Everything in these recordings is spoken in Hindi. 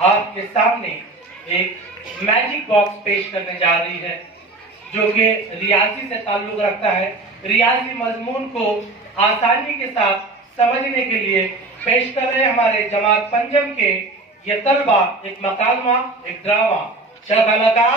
आपके सामने एक मैजिक बॉक्स पेश करने जा रही है जो कि रियाजी से ताल्लुक रखता है। रियाजी मजमून को आसानी के साथ समझने के लिए पेश कर रहे हमारे जमात पंजम के ये तलबा एक मकालमा, एक ड्रामा शगलका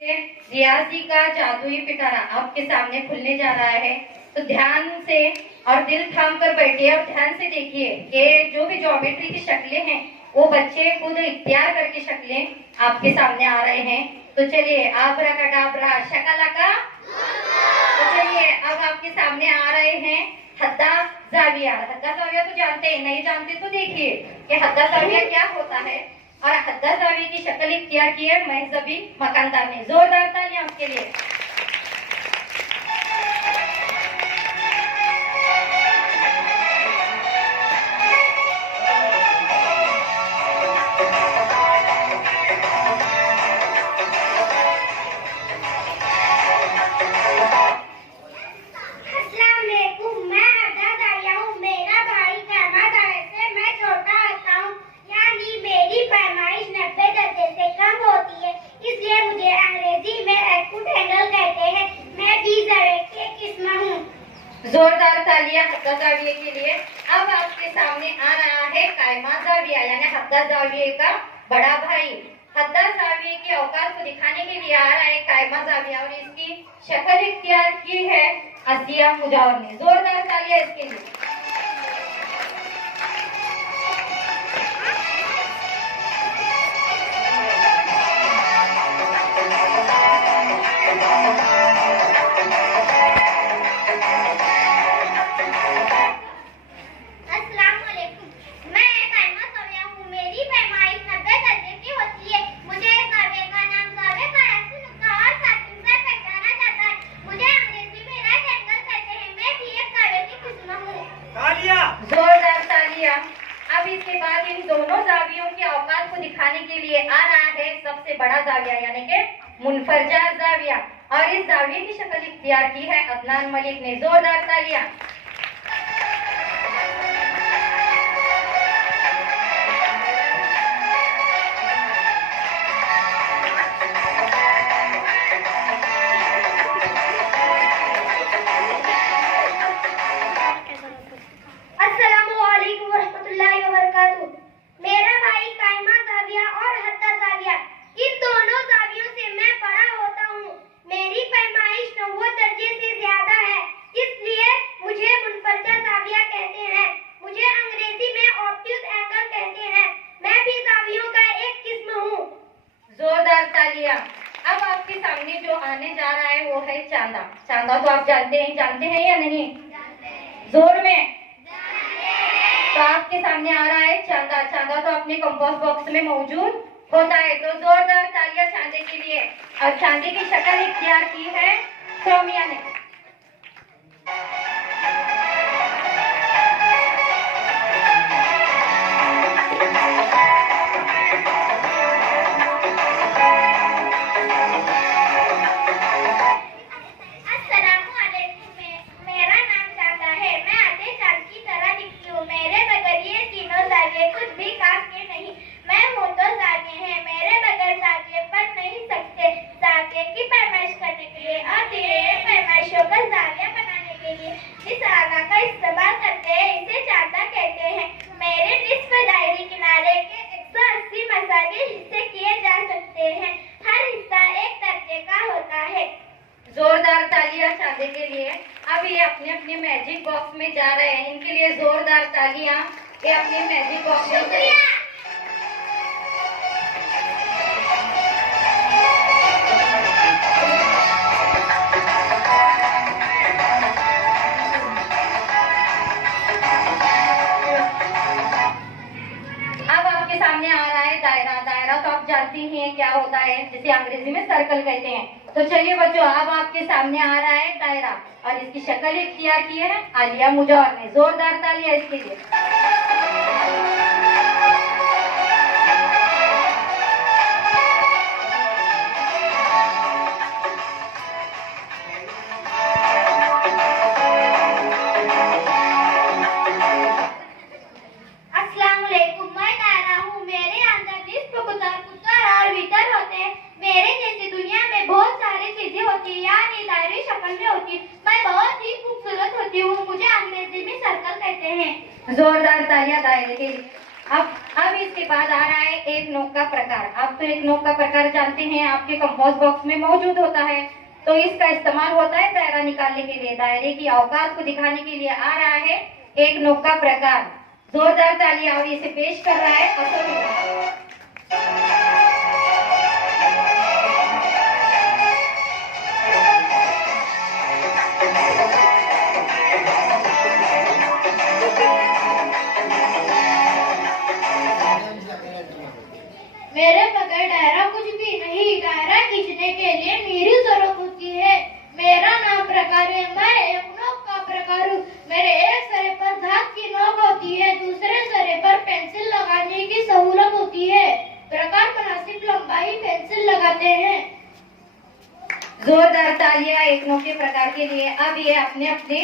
रियाजी का जादुई पिटारा आपके सामने खुलने जा रहा है, तो ध्यान से और दिल थाम कर बैठिए और ध्यान से देखिए कि जो भी ज्योमेट्री की शक्लें हैं वो बच्चे खुद इख्तियार करके शक्लें आपके सामने आ रहे हैं। तो चलिए आबराकाडाबरा शकलाका। तो चलिए अब आपके सामने आ रहे हैं हद्दा जाविया। हद्दा जाविया तो जानते हैं, नहीं जानते तो देखिए कि हद्दा जाविया क्या होता है। और हद्दा जाविया की शक्ल इख्तियार की है महजबी मकानदार ने। जोरदार तालियां आपके लिए। जोरदार तालियां हद्दा जाविया के लिए। अब आपके सामने आ रहा है कायमा जाविया यानी हद्दा जाविया का बड़ा भाई। हद्दा जाविया की औकात को दिखाने के लिए आ रहा है कायमा जाविया और इसकी शक्ल इख्तियार की है आसिया मुजावर ने। जोरदार तालियां इसके लिए। जोरदार तालियां। अब इसके बाद इन दोनों जावियों की औकात को दिखाने के लिए आ रहा है सबसे बड़ा जाविया यानी कि मुनफरजा जाविया और इस जाविया की शक्ल इख्तियार की है अदनान मलिक ने। जोरदार तालियां। मेरा भाई कायमा जाविया और हद्दा जाविया, इन दोनों जावियों से मैं बड़ा होता हूँ। मेरी पैमाइश 90 दर्जे से ज्यादा है, इसलिए मुझे मुनफरजा जाविया कहते हैं। मुझे अंग्रेजी में ऑब्ट्यूज एंगल कहते हैं। मैं भी जावियों का एक किस्म हूँ। जोरदार तालियां। अब आपके सामने जो आने जा रहा है वो है चांदा। चांदा तो आप जानते हैं या नहीं? जोर में। तो आपके सामने आ रहा है चांदा। चांदा तो अपने कंपोस्ट बॉक्स में मौजूद होता है। तो जोरदार तालियां चांदे के लिए। और चांदे की शक्ल इख्तियार की है सोमिया ने। कुछ भी काम के नहीं, मैं हूँ तो जाविये हैं, मेरे बगैर जाविये बन नहीं सकते। जाविये की पैमाइश करने के लिए और धीरे पैमाइशों को जाविया बनाने के लिए जिस आगा का इस्तेमाल करते हैं इसे चांदा कहते हैं। मेरे निस्फ दायरी किनारे के 180 मसाले हिस्से किए जा सकते हैं। हर हिस्सा एक दर्जे का होता है। जोरदार तालियां चांदे के लिए। अब ये अपने अपने मैजिक बॉक्स में जा रहे हैं, इनके लिए जोरदार तालियां। ये अपने मैजिक बॉक्स में अब आपके सामने आ रहा है दायरा। दायरा तो आप जानती हैं क्या होता है, जिसे अंग्रेजी में सर्कल कहते हैं। तो चलिए बच्चों, अब आपके सामने आ रहा है दायरा और इसकी शक्ल इख्तियार की है आलिया मुजावर ने। जोरदार तालियां इसके लिए। अस्सलाम वालेकुम। अपनी दायरे शक्ल में होती हूँ। मैं बहुत ही खूबसूरत होती हूँ। मुझे अंग्रेजी में सर्कल कहते हैं। जोरदार तालियां दायरे के लिए। अब इसके बाद आ रहा है एक नोक का प्रकार। आप तो एक नोक का प्रकार जानते हैं, आपके कंपोस्ट बॉक्स में मौजूद होता है। तो इसका इस्तेमाल होता है दायरा निकालने के लिए, दायरे की औकात को दिखाने के लिए। आ रहा है एक नोक का प्रकार। जोरदार तालियां। और इसे पेश कर रहा है असद। मेरे बगैर दायरा कुछ भी नहीं। दायरा खींचने के लिए मेरी जरूरत होती है। मेरा नाम प्रकार है। मैं एक नोक का प्रकार हूँ। मेरे एक सिरे पर धात की नोक होती है, दूसरे सिरे पर पेंसिल लगाने की सहूलत होती है। प्रकार मुनासिब लंबाई पेंसिल लगाते हैं। जोरदार तालियां एक नोक के प्रकार के लिए। अब ये अपने अपने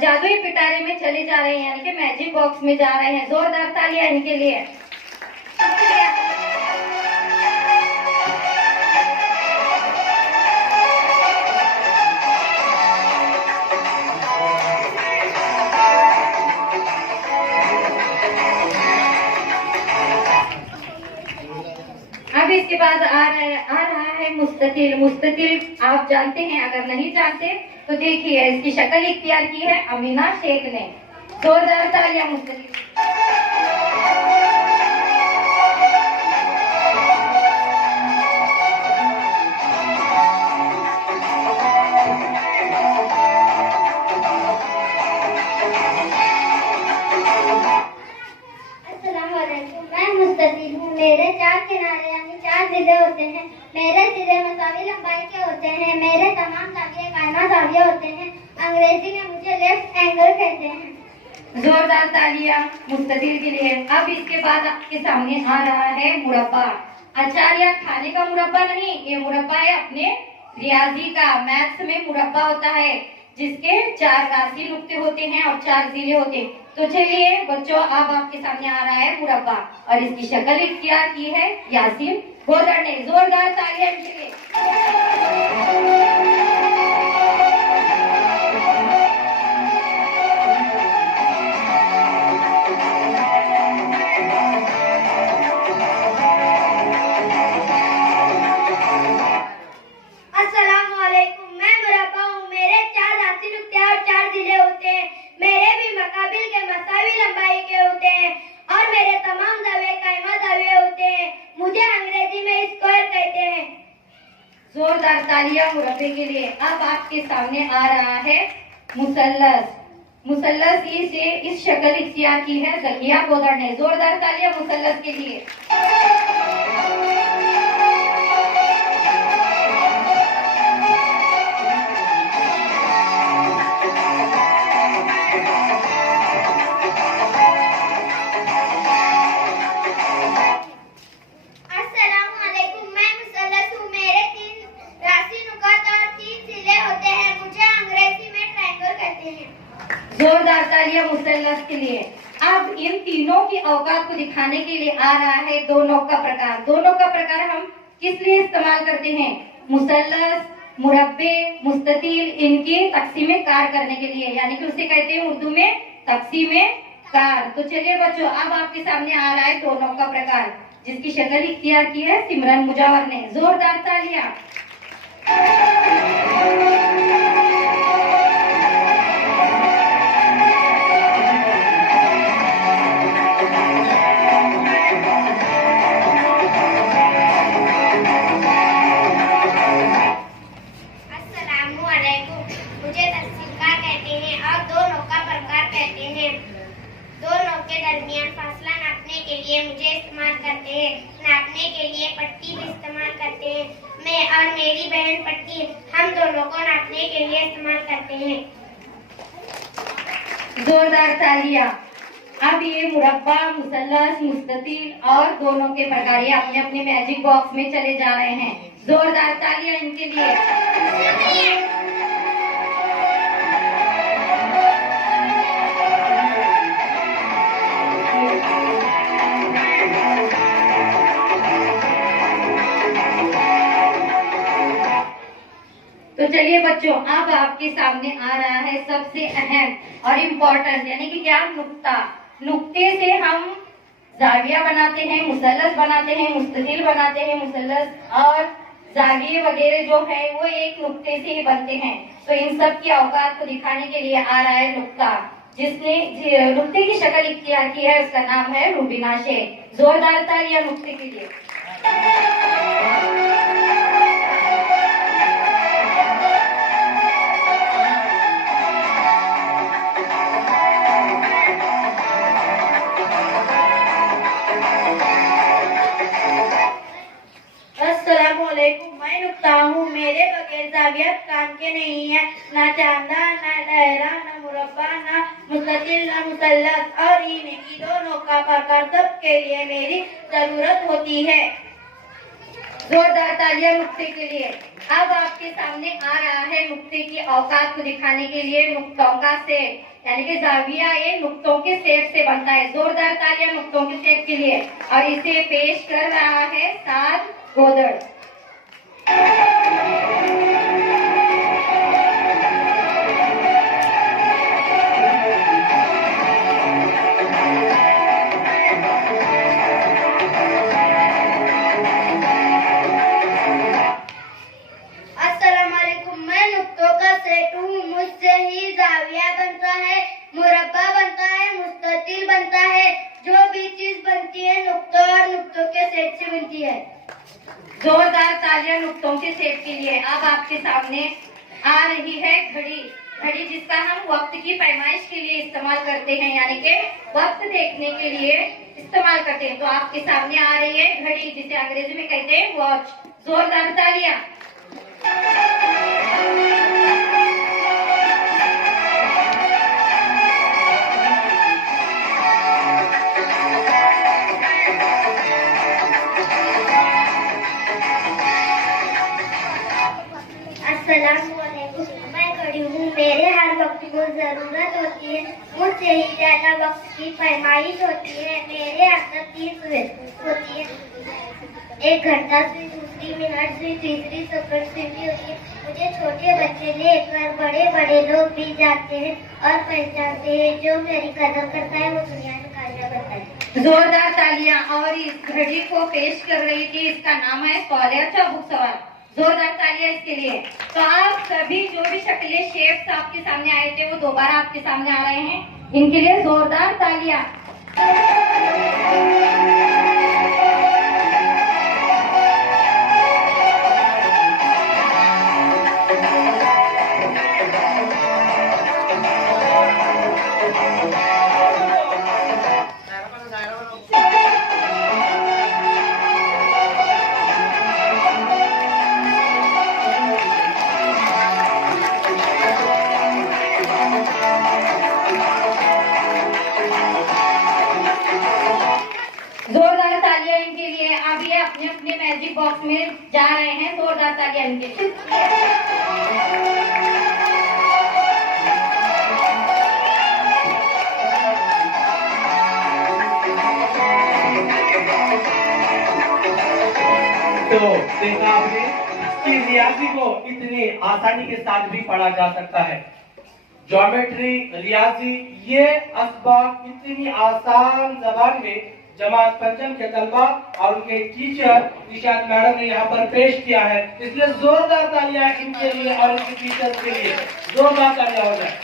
जादुई पिटारे में चले जा रहे हैं, यानी कि मैजिक बॉक्स में जा रहे हैं। जोरदार तालियां इनके लिए। अब इसके बाद आ रहा है मुस्ततिल। मुस्ततिल आप जानते हैं, अगर नहीं जानते तो देखिए, इसकी शक्ल इख्तियार की है अमीना शेख ने। जोरदार तालियां मुस्ततिल। मैं मुस्ततिल हूँ। मेरे 4 किनारे यानी 4 जिले होते हैं। मेरे जिले मसावी लंबाई के होते हैं। मेरे तमाम जाविये कायमा जाविये होते हैं। अंग्रेजी में मुझे लेफ्ट एंगल कहते हैं। जोरदार तालियां मुस्ततिल के लिए। अब इसके बाद आपके सामने आ रहा है मुरब्बा। अचार या खाने का मुरब्बा नहीं, ये मुरब्बा है अपने रियाजी का। मैथ्स में मुरब्बा होता है जिसके 4 राशि नुक्ते होते हैं और 4 जिले होते हैं। तो चलिए बच्चों, अब आपके सामने आ रहा है मुरब्बा और इसकी शक्ल इख्तियार की है यासीन गोदड़ ने। जोरदार तालियां इनके लिए। अस्सलामुअलैकुम। मैं मुरब्बा हूँ। मेरे 4 राशि नुक्ते और 4 जिले होते हैं। मेरे भी मकाबिल के मसावी लंबाई के होते हैं और मेरे तमाम जाविये कायमा जाविये होते हैं। मुझे अंग्रेजी में स्क्वायर कहते हैं। जोरदार तालियां मुरब्बे के लिए। अब आपके सामने आ रहा है मुसल्लस। मुसल्लस इसे इस शक्ल इख्तियार की है जकिया गोदड़ ने। जोरदार तालियां मुसल्लस के लिए। अस्सलामुअलैकुम। मैं मुसल्लस हूँ। मेरे 3 राशि नुकात और 3 जिले होते हैं। मुझे अंग्रेजी में ट्रायंगल कहते हैं। जोरदार तालियां मुसल्लस के लिए। अब इन तीनों की औकात को दिखाने के लिए आ रहा है 2 नोक का प्रकार। 2 नोक का प्रकार हम किस लिए इस्तेमाल करते हैं? मुसल्लस, मुरब्बे, मुस्ततिल, इनकी तकसीमे कार करने के लिए, यानी कि उसे कहते हैं उर्दू में तकसीमे कार। तो चलिए बच्चों, अब आपके सामने आ रहा है 2 नोक का प्रकार जिसकी शक्ल इख्तियार की है सिमरन मुजावर ने। जोरदार तालियां। अस्सलामुअलैकुम। मुझे तस्सीका कहते हैं और 2 नोक का प्रकार कहते हैं। 2 नोक के दरमियान फासला नापने के लिए मुझे इस्तेमाल करते हैं। नापने के लिए पट्टी भी इस्तेमाल करते हैं। मैं और मेरी बहन पट्टी, हम दोनों को नापने के लिए इस्तेमाल करते हैं। जोरदार तालियां। अब ये मुरब्बा, मुसल्लस, मुस्ततिल और दोनों के प्रकार ये अपने अपने मैजिक बॉक्स में चले जा रहे हैं। जोरदार तालियां इनके लिए। तो चलिए चलिए बच्चों, अब आपके सामने आ रहा है सबसे अहम और इम्पोर्टेंट यानी कि क्या, नुक्ता। नुक्ते से हम जाविया बनाते हैं, मुसल्लस बनाते हैं, मुस्ततिल बनाते हैं, मुसल्लस और जाविये वगैरह जो है वो एक नुक्ते से ही बनते हैं। तो इन सब की औकात को दिखाने के लिए आ रहा है नुक्ता। जिसने नुक्ते की शक्ल इख्तियार की है उसका नाम है रूबीना शेख। जोरदार तालियां नुक्ते के लिए। अस्सलामुअलैकुम, मैं नुक्ता हूँ। मेरे बगैर जाविया काम के नहीं है। ना चांदा, ना दायरा, ना मुरब्बा, ना मुस्ततिल, ना मुसल्लस और इन्हें की दोनों का प्रकार सबके लिए मेरी जरूरत होती है। जोरदार तालियां नुक्ते के लिए। अब आपके सामने आ रहा है नुक्ते की औकात को दिखाने के लिए नुक्तों का सेट, यानी कि जाविया ये नुक्तों के सेट से बनता है। जोरदार तालियां नुक्तों के सेट के लिए। और इसे पेश कर रहा है साद गोदड़। अस्सलामुअलैकुम, मैं नुक्तों का सेट हूँ। मुझसे ही जाविया बनता है, मुरब्बा बनता है, मुस्ततिल बनता है। जो भी चीज बनती है नुक्तों और नुक्तों के सेट से बनती है। जोरदार तालियां नुक्तों के सेट के लिए। अब आपके सामने आ रही है घड़ी। घड़ी जिसका हम वक्त की पैमाइश के लिए इस्तेमाल करते हैं, यानी कि वक्त देखने के लिए इस्तेमाल करते हैं। तो आपके सामने आ रही है घड़ी, जिसे अंग्रेजी में कहते हैं वॉच। जोरदार तालियां। अस्सलामुअलैकुम, मैं घड़ी हूँ। मेरे हर वक्त को जरूरत होती है। मुझसे ही ज्यादा वक्त की पैमाइश होती है। मेरे अंदर 30 होती है। एक घंटा से दूसरी मिनट से तीसरी सेकंड से भी होती है। मुझे छोटे बच्चे लेकर बड़े बड़े लोग भी जाते हैं और पहचानते हैं। जो मेरी कदर करता है वो दुनिया में कामयाब बनता है। जोरदार तालियां। और इस घड़ी को पेश कर रही थी, इसका नाम है कॉलेज बुक सवाल। जोरदार तालियां इसके लिए। तो आप सभी जो भी शक्लें शेप्स आपके सामने आए थे वो दोबारा आपके सामने आ रहे हैं। इनके लिए जोरदार तालियां। जोरदार तालियां इनके लिए। अब ये अपने अपने मैजिक बॉक्स में जा रहे हैं। जोरदार तालियां इनके लिए। तो देखा आपने कि रियाजी को इतनी आसानी के साथ भी पढ़ा जा सकता है। ज्योमेट्री, रियाजी, ये असबाब इतनी आसान जबान में जमात पंचम के तलबा और उनके टीचर निशात मैडम ने यहाँ पर पेश किया है। इसलिए जोरदार तालियां इनके लिए और इनके टीचर्स के लिए। जोरदार तालियां हो जाए।